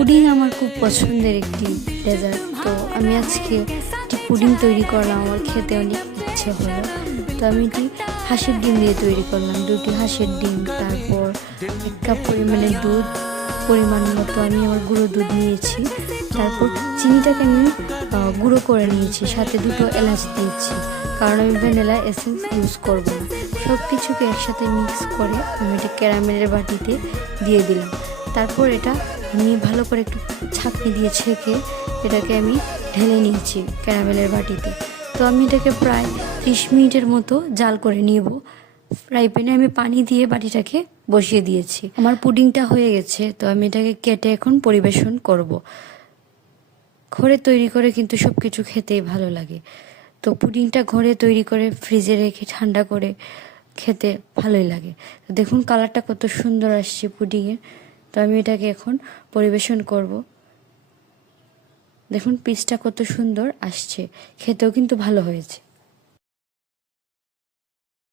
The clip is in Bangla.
পুডিং আমার খুব পছন্দের একটি ডেজার্ট। তো আমি আজকে একটি পুডিং তৈরি করলাম, আমার খেতে অনেক ইচ্ছে হলো। তো আমি এটি হাঁসের ডিম দিয়ে তৈরি করলাম, 2টি হাঁসের ডিম, তারপর 1 কাপ পরিমাণে দুধ, পরিমাণ মতো আমি আমার গুঁড়ো দুধ নিয়েছি, তারপর চিনিটাকে আমি গুঁড়ো করে নিয়েছি, সাথে 2টো এলাচ দিয়েছি, কারণ আমি ভ্যানিলা এসেন্স ইউজ করব না। সব কিছুকে একসাথে মিক্স করে আমি এটা ক্যারামেলের বাটিতে দিয়ে দিলাম। তারপর এটা আমি ভালো করে একটু ছাঁকনি দিয়ে ছেঁকে এটাকে আমি ঢেলে নিয়েছি ক্যারামেলের বাটিতে। তো আমি এটাকে প্রায় 30 মিনিটের মতো জাল করে নিব। ফ্রাই প্যানে আমি পানি দিয়ে বাটিটাকে বসিয়ে দিয়েছি। আমার পুডিংটা হয়ে গেছে, তো আমি এটাকে কেটে এখন পরিবেশন করব। ঘরে তৈরি করে কিন্তু সব কিছু খেতেই ভালো লাগে। তো পুডিংটা ঘরে তৈরি করে ফ্রিজে রেখে ঠান্ডা করে খেতে ভালোই লাগে। তো দেখুন কালারটা কত সুন্দর আসছে পুডিংয়ের। তো আমি এটাকে এখন পরিবেশন করব। দেখুন পিসটা কত সুন্দর আসছে, খেতেও কিন্তু ভালো হয়েছে।